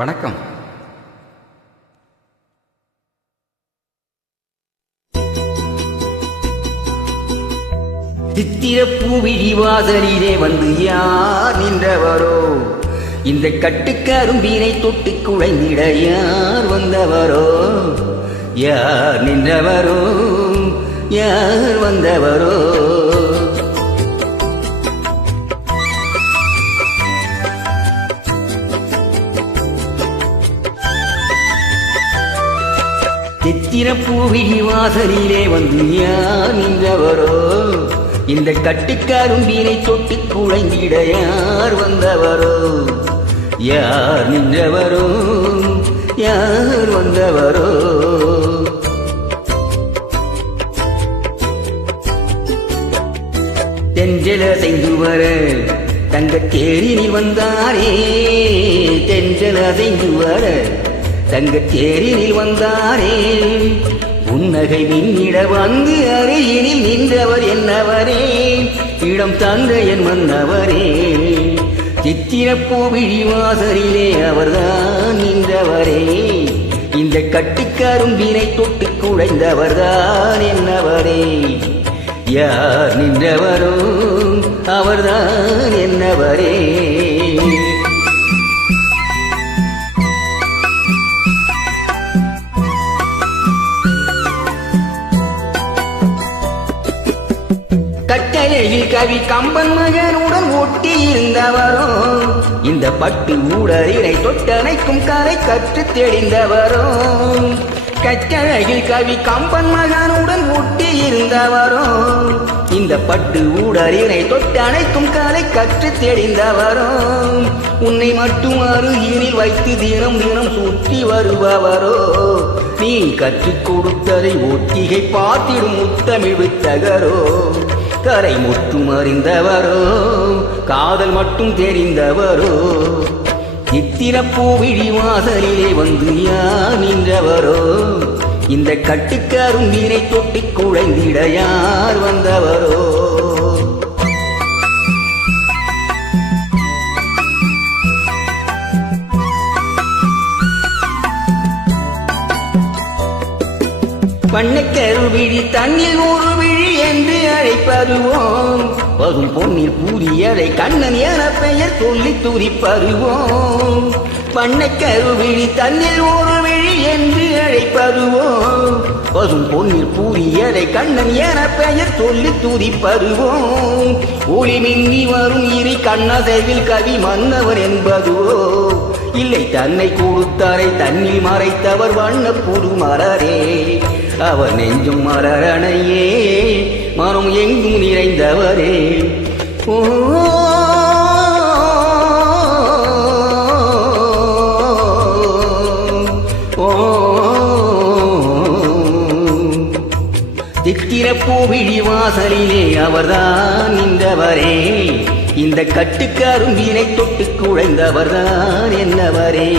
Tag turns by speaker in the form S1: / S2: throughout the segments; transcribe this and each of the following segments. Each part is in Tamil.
S1: வணக்கம். சித்திரப்பூவிழி வாசலிலே வந்து யார் நின்றவரோ? இந்த கட்டுக்கரும்பினை தொட்டு குழைந்திட யார் வந்தவரோ? யார் நின்றவரோ? யார் வந்தவரோ? சித்திரப்பூவிழி வாசலிலே வந்து நின்றவரோ? இந்த கட்டுக்கரும்பினை தொட்டு குழைந்திட யார் வந்தவரோ? யார் நின்றவரோ? யார் வந்தவரோ? தெஞ்சல செய்து வர தங்க தேரினில் வந்தாரே. தெஞ்சல செய்து வர தங்கத் வந்தாரே. புன்னகை மின்னிட வந்து அருகினில் நின்றவர் என்னவரே. இடம் தந்த என் மன்னவரே. சித்திரப்பூ விழிவாசரிலே அவர்தான் நின்றவரே. இந்த கட்டுக்கரும்பினை தொட்டு குழைந்தவர்தான் என்னவரே. யார் நின்றவரோ அவர்தான் என்னவரே. கட்டளையில் கவி கம்பன் மகனுடன் ஒட்டி இருந்தவரோ இந்த பட்டு ஊடரினை தொட்டனைக்கும் கலை கற்று தெளிந்தவரோ கட்டளையில் கவி கம்பன் மகனுடன் ஒட்டி இருந்தவரோ இந்த பட்டு ஊடரினை தொட்டனைக்கும் கலை கற்று தெளிந்தவரோ உன்னை மட்டும் அருகினில் வைத்து தினம் தினம் சுற்றி வருபவரோ நீ கற்றுக் கொடுத்ததை ஒத்திகை பார்த்திடும் முத்தமிழ் தகரோ. கரை முற்றும் அறிந்தவரோ காதல் மட்டும் தெரிந்தவரோ இத்திரப்பூ விழி வாசலிலே வந்து யார் நின்றவரோ இந்த கட்டுக்கரும்பினை தொட்டி குழைந்திட யார் வந்தவரோ. பண்ணக்கரு விழி தண்ணில் ஊர் விழி என்று அழைப்பருவோம். பதும் பொன்னில் பூரியதை கண்ணன் என பெயர் சொல்லி துதிப்பருவோம். பண்ணை கருவிழி தண்ணில் ஒரு விழி என்று அழைப்பருவோம். பதும் பொன்னில் பூரியதை கண்ணன் என பெயர் சொல்லி துதிப்பருவோம். ஒளி மின்னி வரும் இரு கண்ணசைவில் கவி மன்னவர் என்பதுவோ இல்லை தன்னை கொடுத்தாரை தன்னில் மறைத்தவர் வண்ண புது மலரே அவர் நெஞ்சும் மலரணையே மனம் எங்கும் நிறைந்தவரே. ஓ ஓ. சித்திரப்பூவிழி வாசலிலே அவர்தான் நின்றவரே. இந்த கட்டுக்கரும்பினை தொட்டு குழைந்தவர்தான் என்னவரே.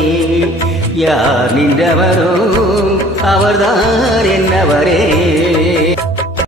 S1: யார் நின்றவரோ அவர்தான் என்னவரே.